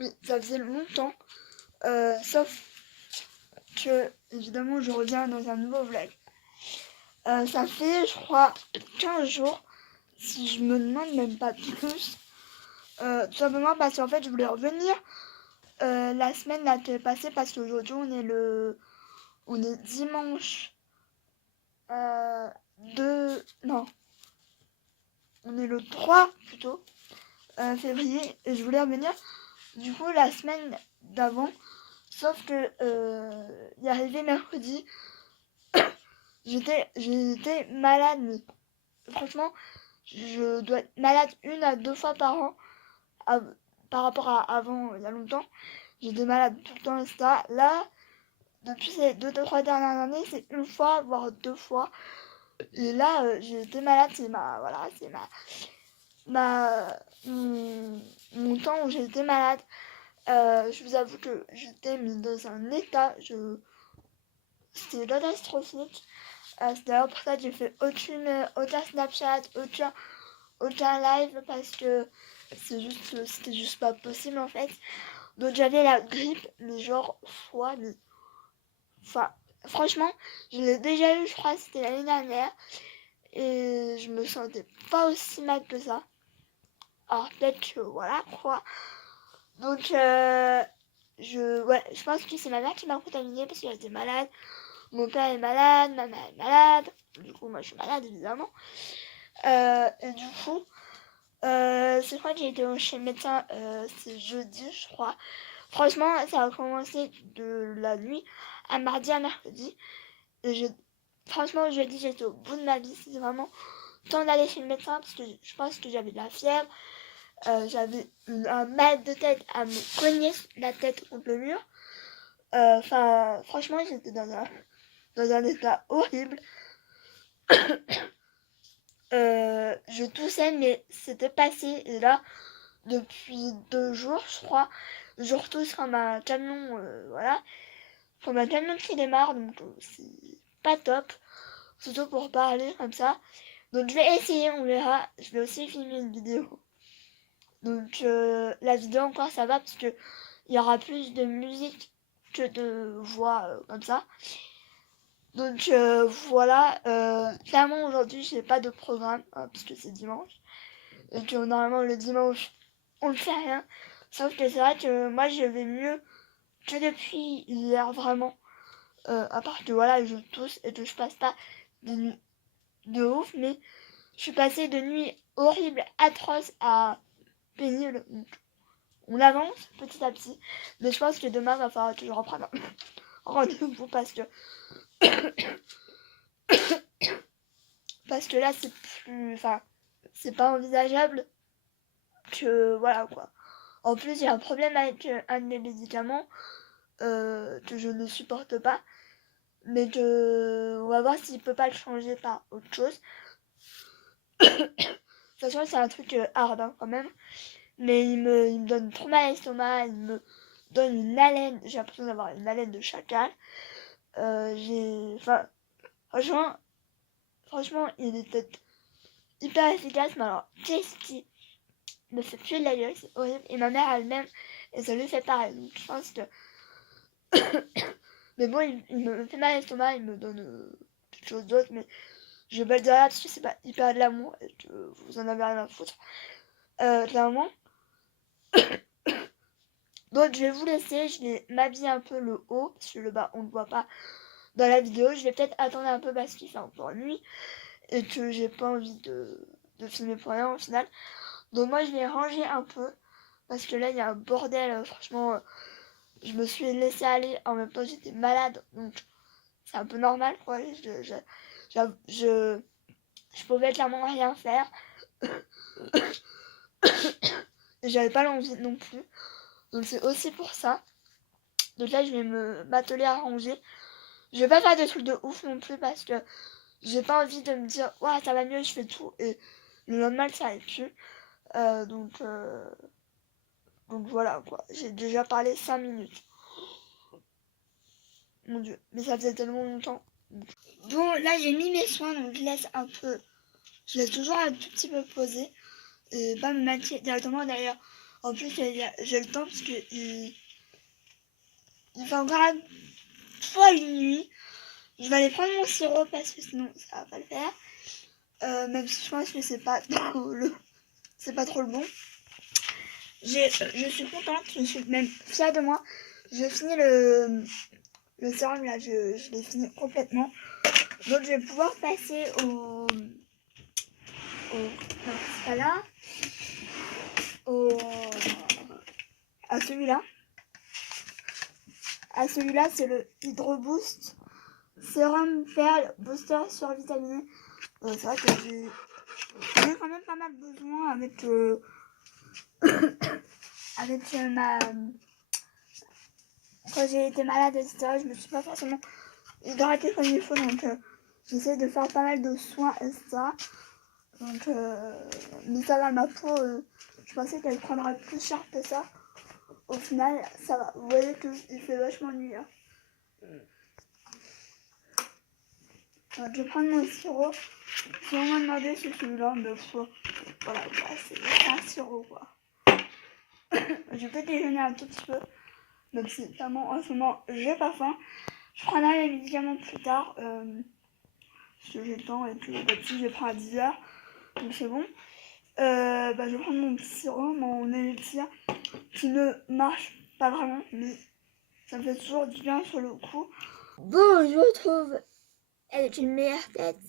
Oui, ça faisait longtemps. Sauf que, évidemment, je reviens dans un nouveau vlog. Ça fait, je crois, 15 jours, si je me demande même pas plus. Tout simplement parce qu'en fait, je voulais revenir la semaine là qui est passée parce qu'aujourd'hui, on est dimanche 2... Non, on est le 3 plutôt, février, et je voulais revenir du coup la semaine d'avant. Sauf que il est arrivé mercredi, j'étais malade, mais franchement, je dois être malade 1 à 2 fois par an à- par rapport à avant, il y a longtemps. J'étais malade tout le temps, etc. Là, depuis ces 2 3 dernières années, c'est 1 fois, voire 2 fois. Et là, j'ai été malade, c'est ma, voilà, c'est ma, mon temps où j'ai été malade. Je vous avoue que j'étais mis dans un état, c'était catastrophique. C'est d'ailleurs pour ça que j'ai fait aucun Snapchat, aucun live parce que c'était juste pas possible en fait. Donc j'avais la grippe, mais genre fois, mais enfin, franchement, je l'ai déjà eu, je crois, c'était l'année dernière, et je me sentais pas aussi mal que ça. Alors peut-être que voilà quoi. Donc je pense que c'est ma mère qui m'a contaminée parce qu'elle était malade. Mon père est malade, ma mère est malade. Du coup, moi je suis malade évidemment. Et du coup, c'est quoi que j'ai été chez le médecin, c'est jeudi, je crois. Franchement, ça a commencé de la nuit à mardi à mercredi. Et franchement, jeudi, j'étais au bout de ma vie. C'était vraiment temps d'aller chez le médecin parce que je pense que j'avais de la fièvre. J'avais un mal de tête à me cogner la tête contre le mur. Enfin, franchement, j'étais dans un état horrible. Je toussais, mais c'était passé. Et là, depuis 2 jours, je crois, je retousse comme un camion, voilà. Comme un camion qui démarre, donc c'est pas top. Surtout pour parler comme ça. Donc je vais essayer, on verra. Je vais aussi filmer une vidéo. Donc la vidéo encore ça va parce que il y aura plus de musique que de voix comme ça. Donc voilà, clairement aujourd'hui j'ai pas de programme parce que c'est dimanche. Et que normalement le dimanche on ne fait rien. Sauf que c'est vrai que moi je vais mieux que depuis hier vraiment. À part que voilà je tousse et que je passe pas de nuit de ouf, mais je suis passée de nuit horrible, atroce à pénible. Donc, on avance petit à petit, mais je pense que demain va falloir que je reprenne rendez-vous parce que là c'est plus, enfin c'est pas envisageable que voilà quoi. En plus j'ai un problème avec un de mes médicaments que je ne supporte pas, mais que on va voir s'il peut pas le changer par autre chose. Sachant que c'est un truc hard hein, quand même, mais il me donne trop mal à l'estomac, il me donne une haleine, j'ai l'impression d'avoir une haleine de chacal. Enfin, franchement, il est peut-être hyper efficace, mais alors, qu'est-ce qui me fait tuer de la gueule, c'est horrible. Et ma mère elle-même, et ça lui fait pareil. Donc je pense que. Mais bon, il me fait mal à l'estomac, il me donne quelque chose d'autre, mais je vais pas le dire là parce que c'est pas hyper de l'amour et que vous en avez rien à foutre. Clairement. Donc je vais vous laisser, je vais m'habiller un peu le haut, parce que le bas on ne voit pas dans la vidéo. Je vais peut-être attendre un peu parce qu'il fait encore nuit et que j'ai pas envie de filmer pour rien au final. Donc moi je vais ranger un peu parce que là il y a un bordel, franchement je me suis laissée aller, en même temps j'étais malade donc c'est un peu normal quoi. Je pouvais clairement rien faire et j'avais pas l'envie non plus, donc c'est aussi pour ça. Donc là je vais m'atteler à ranger. Je vais pas faire des trucs de ouf non plus parce que j'ai pas envie de me dire ouais ça va mieux, je fais tout et le lendemain ça arrive plus. Euh, donc, euh, donc voilà quoi, j'ai déjà parlé 5 minutes. Mon dieu, mais ça faisait tellement longtemps. Bon, là j'ai mis mes soins, donc je laisse toujours un tout petit peu poser et pas me maquiller directement. D'ailleurs, En plus, j'ai le temps parce que il fait encore 3 h30. Je vais aller prendre mon sirop parce que sinon ça va pas le faire. Même si je pense que c'est pas trop le bon. Je suis contente, je suis même fière de moi. J'ai fini le sérum là, je l'ai fini complètement. Donc je vais pouvoir passer non, c'est pas là. À celui-là. C'est le Hydro Boost Sérum Perle Booster survitaminé. C'est vrai que j'en ai quand même pas mal besoin avec quand j'ai été malade, etc. Je me suis pas forcément hydratée comme il faut, donc j'essaie de faire pas mal de soins, etc. Donc, mais ça va, ma peau, je pensais qu'elle prendrait plus cher que ça. Au final, ça va. Vous voyez qu'il fait vachement nuit. Hein. Donc, je vais prendre mon sirop. Si on m'a demandé si celui-là, mais voilà, c'est un sirop, quoi. Je peux déjeuner un tout petit peu. Même si, vraiment, en ce moment, j'ai pas faim. Je prendrai les médicaments plus tard. Parce que j'ai le temps et que d'habitude, je les prends à 10h. Donc, c'est bon. Je vais prendre mon sirop, mon élixir, qui ne marche pas vraiment, mais ça me fait toujours du bien sur le coup. Bon, je vous retrouve avec une meilleure tête.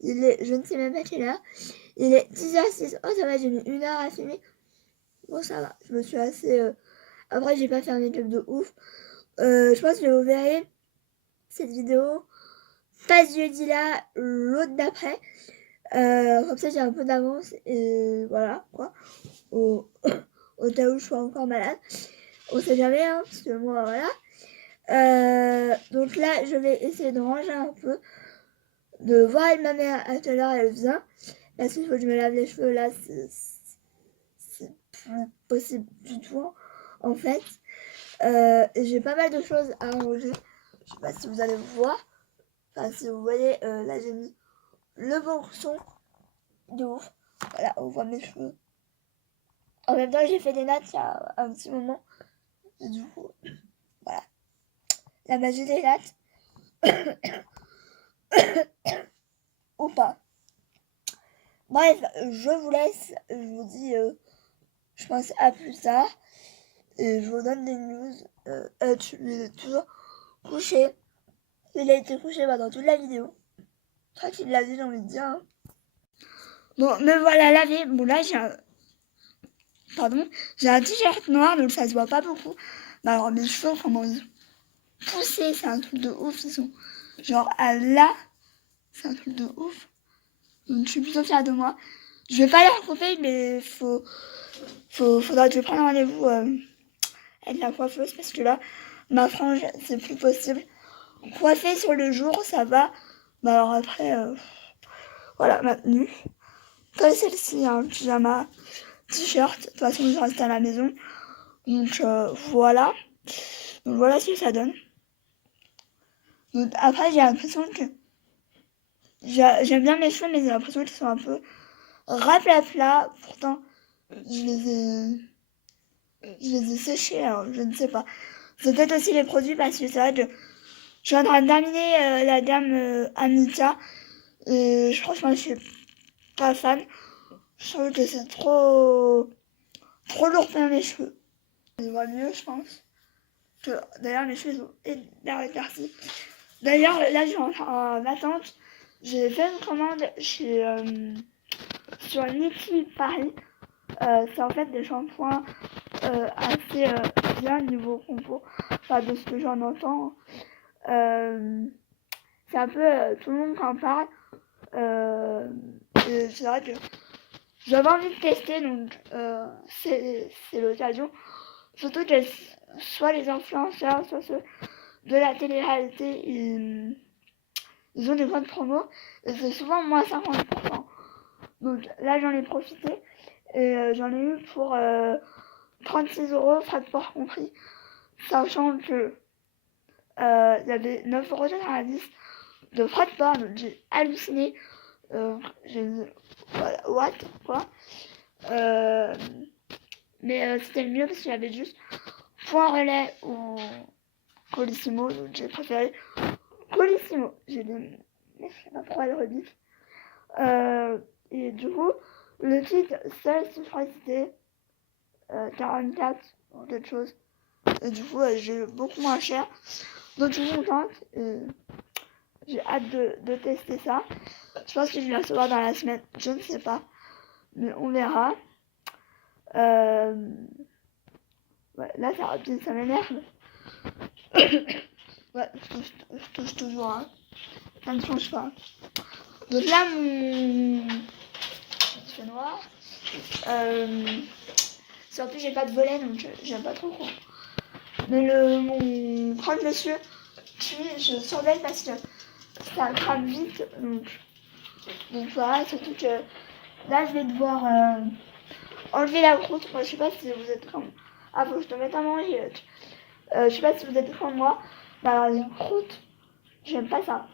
Je ne sais même pas quelle heure. Il est 10h06. Oh, ça va, j'ai mis 1 heure à filmer. Bon, ça va. Je me suis assez... Après, j'ai pas fait un make-up de ouf. Je pense que vous verrez cette vidéo. Pas ce jeudi là, l'autre d'après. Comme ça, j'ai un peu d'avance. Et voilà, quoi. Au cas où je sois encore malade. On sait jamais, hein, parce que moi, voilà. Donc là, je vais essayer de ranger un peu. De voir avec ma mère à quelle heure elle vient. Parce qu'il faut que je me lave les cheveux. Là, c'est plus possible du tout, en fait. J'ai pas mal de choses à ranger. Je sais pas si vous allez voir. Enfin, si vous voyez, là, j'ai mis le bourson de ouf. Voilà, on voit mes cheveux. En même temps, j'ai fait des nattes il y a un petit moment. Et du coup, voilà. La magie des nattes. Ou pas. Bref, je vous laisse. Je vous dis, je pense à plus tard. Et je vous donne des news. Il est toujours couché. Il a été couché dans toute la vidéo. Je crois qu'il l'a vu, j'ai envie de dire. Hein. Bon, me voilà lavé. Bon, là, j'ai un t-shirt noir, donc ça se voit pas beaucoup. Mais alors, mes cheveux, comment ils poussés, c'est un truc de ouf. Ils sont genre à là. C'est un truc de ouf. Donc, je suis plutôt fière de moi. Je vais pas les recouper, mais faudra que je prenne rendez-vous avec la coiffeuse parce que là, ma frange, c'est plus possible. Coiffer sur le jour, ça va. Mais alors après, voilà, ma tenue. Comme celle-ci, un pyjama, t-shirt. De toute façon, je reste à la maison. Donc voilà. Donc voilà ce que ça donne. Donc, après, j'ai l'impression que j'aime bien mes cheveux, mais j'ai l'impression qu'ils sont un peu raplapla. Pourtant, je les ai séchés, alors je ne sais pas. C'est peut-être aussi les produits parce que c'est vrai que je suis en train de terminer la gamme Anita. Et franchement, je suis pas fan. Je trouve que c'est trop lourd pour mes cheveux. Je vois mieux, je pense. D'ailleurs, mes cheveux sont hyper éclaircis. D'ailleurs, là, je suis en attente. J'ai fait une commande sur Niki Paris. C'est en fait des shampoings assez bien niveau compo. Enfin, de ce que j'en entends. C'est un peu tout le monde qui en parle. Et c'est vrai que j'avais envie de tester, donc c'est l'occasion. Surtout que soit les influenceurs, soit ceux de la télé-réalité, ils ont des bonnes promos. Et c'est souvent moins 50%. Donc là, j'en ai profité. Et j'en ai eu pour 36€, frais de port compris. Sachant que il y avait 9,90€ de frais de port. Donc j'ai halluciné. J'ai dit, voilà, what, quoi. Mais c'était le mieux parce qu'il y avait juste point relais ou Colissimo, donc j'ai préféré Colissimo. Je sais pas pourquoi le rebif. Et du coup, le titre seul je crois que c'était 44 ou quelque chose. Et du coup, j'ai eu beaucoup moins cher. Donc je suis contente. J'ai hâte de tester ça. Je pense que je vais le recevoir dans la semaine. Je ne sais pas. Mais on verra. Ouais, là, ça m'énerve. Ouais, je touche toujours. Hein. Ça ne change pas. Donc là, mon... Il fait noir. Surtout, j'ai pas de volet, donc j'aime pas trop. Mais mon croque-monsieur, je surveille parce que ça crame vite. Donc voilà, surtout que là, je vais devoir enlever la croûte. Moi, je sais pas si vous êtes comme... Ah, faut que je te mette à manger. Je sais pas si vous êtes comme moi. Bah, les croûtes, j'aime pas ça.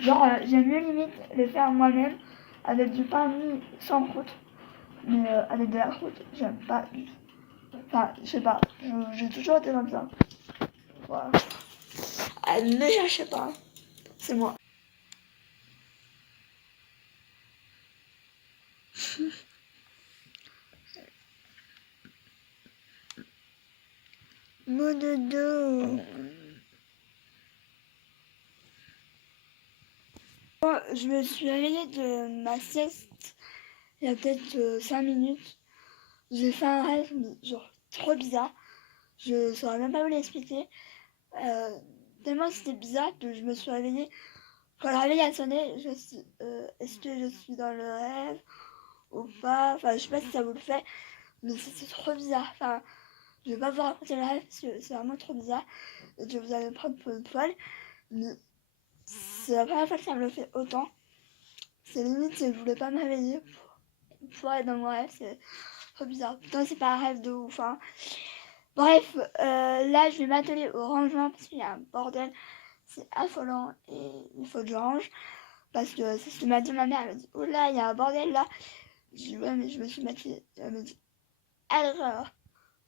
Genre, j'aime mieux limite les faire moi-même avec du pain mis sans croûte. Mais avec de la croûte, j'aime pas du tout. Enfin, je sais pas. J'ai toujours été comme ça. Voilà. Ne cherchez pas. C'est moi. Mot de dos. Je me suis réveillée de ma sieste il y a peut-être 5 minutes. J'ai fait un rêve genre trop bizarre. Je saurais même pas vous l'expliquer. Tellement c'était bizarre que je me suis réveillée. Quand le réveil a sonné, est-ce que je suis dans le rêve ou pas? Enfin, je sais pas si ça vous le fait, mais c'est trop bizarre. Enfin, je vais pas vous raconter le rêve parce que c'est vraiment trop bizarre. Et que vous allez me prendre pour une folle. Mais c'est la première fois que ça me le fait autant. C'est limite si je voulais pas me réveiller pour être dans mon rêve. C'est trop bizarre. Putain, c'est pas un rêve de ouf. Hein. Bref, là, je vais m'atteler au rangement parce qu'il y a un bordel. C'est affolant et il faut que je range. Parce que c'est ce que m'a dit ma mère. Elle m'a dit, oh là, il y a un bordel là. Je dis, ouais, mais je me suis maquillée. Elle m'a dit, alors.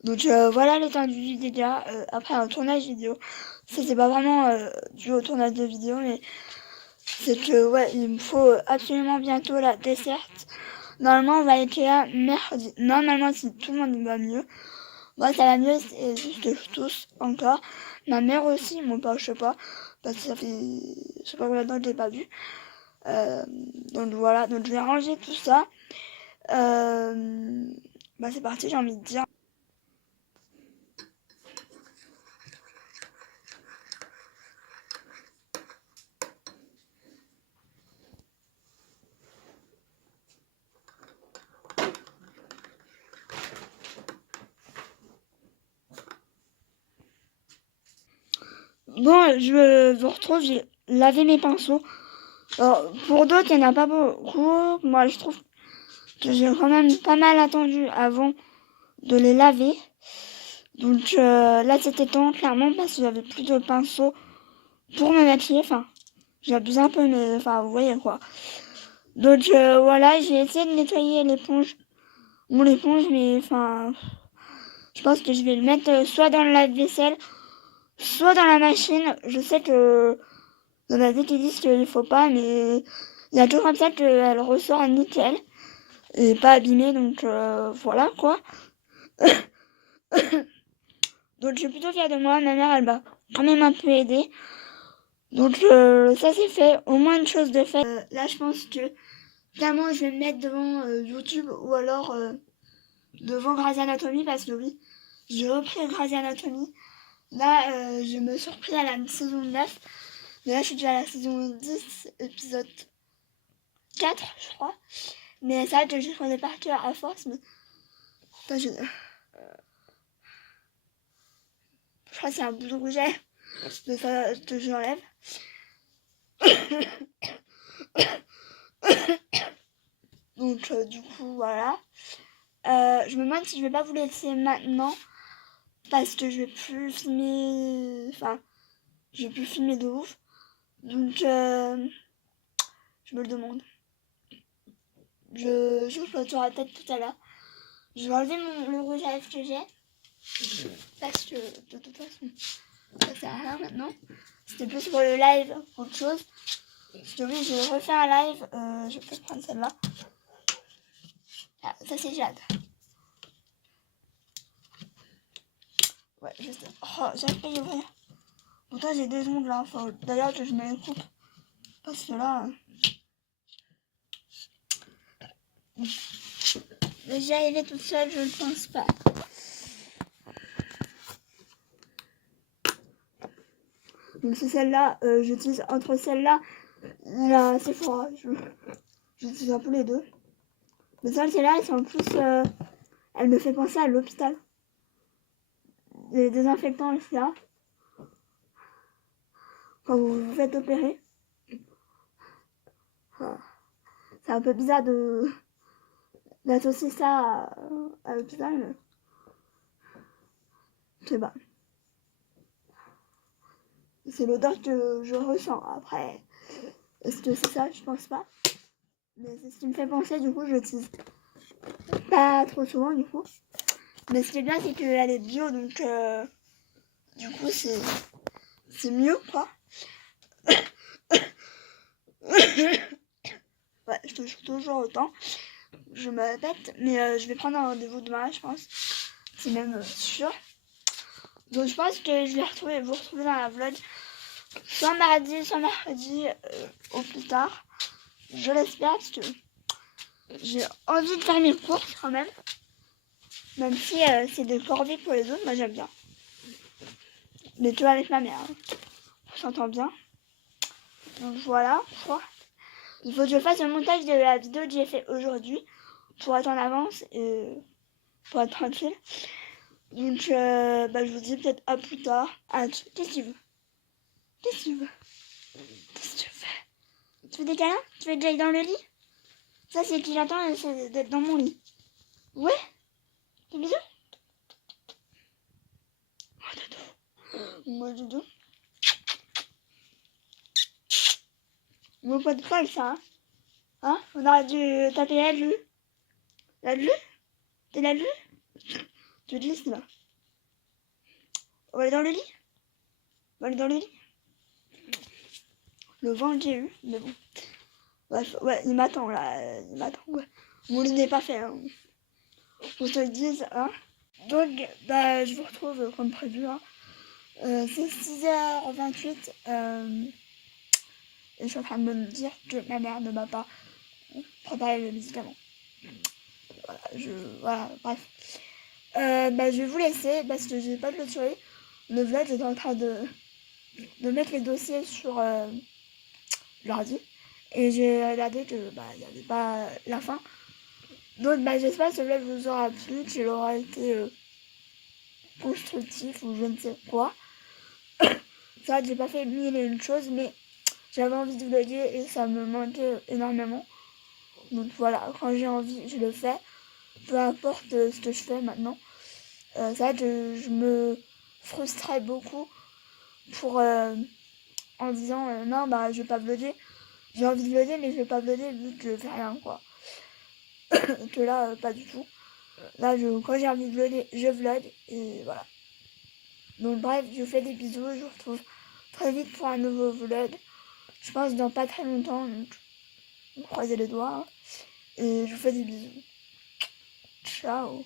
Donc voilà l'étendue du dégât après un tournage vidéo. Ça, c'est pas vraiment dû au tournage de vidéo, mais c'est que, ouais, il me faut absolument bientôt la desserte. Normalement, on va être là mercredi. Normalement, si tout le monde va mieux. Moi, ça va mieux, c'est juste que je tousse encore. Ma mère aussi, mon père, je sais pas. Parce que ça fait, je sais pas combien de temps que je l'ai pas vu. Donc voilà, donc je vais ranger tout ça. Bah c'est parti, j'ai envie de dire. Bon, je vous retrouve, j'ai lavé mes pinceaux. Alors, pour d'autres, il n'y en a pas beaucoup. Moi, je trouve que j'ai quand même pas mal attendu avant de les laver. Donc là, c'était temps, clairement, parce que j'avais plus de pinceaux pour me maquiller. Enfin, j'abuse un peu, mais enfin, vous voyez quoi. Donc voilà, j'ai essayé de nettoyer l'éponge. Bon, l'éponge, mais enfin, je pense que je vais le mettre soit dans le lave-vaisselle, soit dans la machine. Je sais que il y en a des qui disent qu'il faut pas, mais il y a toujours comme ça qu'elle ressort nickel et pas abîmée, donc voilà quoi. Donc je suis plutôt fière de moi. Ma mère, elle m'a quand même un peu aidée. Donc ça c'est fait, au moins une chose de fait. Là je pense que clairement je vais me mettre devant YouTube ou alors devant Grey's Anatomy parce que oui, j'ai repris Grey's Anatomy. Là je me suis repris à la saison 9. Mais là je suis déjà à la saison 10, épisode 4 je crois. Mais c'est vrai que je connais par cœur à force. Mais enfin, je crois que c'est un bout de rouget. Mais ça que j'enlève. Donc du coup voilà. Je me demande si je vais pas vous laisser maintenant. Parce que je vais plus filmer. Enfin, je vais plus filmer de ouf. Donc je me le demande. Je vous sur la tête tout à l'heure. Je vais enlever le rouge à lèvres que j'ai. Parce que de toute façon, ça sert à rien maintenant. C'était plus pour le live qu'autre chose. Parce que oui, je refais un live. Je peux prendre celle-là. Ah, ça c'est Jade. Ouais, juste. Oh, j'arrive pas à y ouvrir. Pourtant j'ai 2 ongles là. Faut d'ailleurs que je me les coupe. Parce que là. J'y arriver toute seule, je ne pense pas. Donc c'est celle-là, j'utilise entre celle-là, la Sephora, j'utilise un peu les deux. Mais celle-là, c'est en plus, elle me fait penser à l'hôpital. Les désinfectants, etc. Quand vous vous faites opérer. Enfin, c'est un peu bizarre d'associer ça à l'hôpital, mais je sais pas. C'est l'odeur que je ressens. Après, est-ce que c'est ça? Je pense pas. Mais c'est ce qui me fait penser, du coup, je l'utilise pas trop souvent, du coup. Mais ce qui est bien, c'est qu'elle est bio, donc du coup, c'est mieux, quoi. Ouais, je touche toujours autant. Je me répète, mais je vais prendre un rendez-vous demain, je pense. C'est même sûr. Donc je pense que je vais vous retrouver dans la vlog. Soit mardi, soit mercredi, au plus tard. Je l'espère, parce que j'ai envie de faire mes courses quand même. Même si c'est des corvées pour les autres, moi j'aime bien. Mais tu vois, avec ma mère, hein. On s'entend bien. Donc voilà, je crois. Il faut que je fasse le montage de la vidéo que j'ai fait aujourd'hui pour être en avance et pour être tranquille. Donc je vous dis peut-être à plus tard. Ah, qu'est-ce que tu veux? Qu'est-ce que tu veux? Qu'est-ce que tu fais? Tu veux des câlins? Tu veux que j'aille dans le lit? Ça c'est qui j'attends, c'est d'être dans mon lit. Ouais? Des bisous? Oh dodo. Moi dodo. Mon pas de folle ça, hein? Hein? On aurait dû taper la lue. La lue? T'es la lue? Tu veux te laisser là? On va aller dans le lit? On va aller dans le lit? Le vent que j'ai eu, mais bon. Bref, ouais, il m'attend là, il m'attend, ouais. Mon lit n'est pas fait, hein. Qu'on se le dise, hein. Donc, je vous retrouve comme prévu, hein. C'est 6h28, et je suis en train de me dire que ma mère ne m'a pas préparé le médicament. Voilà, bref. Je vais vous laisser parce que j'ai pas clôturé le vlog. J'étais en train de mettre les dossiers sur l'ordi et j'ai regardé que il n'y avait pas la fin. Donc j'espère que ce vlog vous aura plu, qu'il aura été constructif ou je ne sais quoi. C'est vrai que j'ai pas fait mille et une choses, mais j'avais envie de vlogger et ça me manquait énormément. Donc voilà, quand j'ai envie, je le fais. Peu importe ce que je fais maintenant. C'est vrai que je me frustrais beaucoup en disant non, je vais pas vlogger. J'ai envie de vlogger, mais je vais pas vlogger vu que je fais rien, quoi. Que là, pas du tout. Là, quand j'ai envie de vlogger, je vlog et voilà. Donc bref, je vous fais des bisous, je vous retrouve très vite pour un nouveau vlog. Je pense dans pas très longtemps, donc croisez les doigts. Et je vous fais des bisous. Ciao.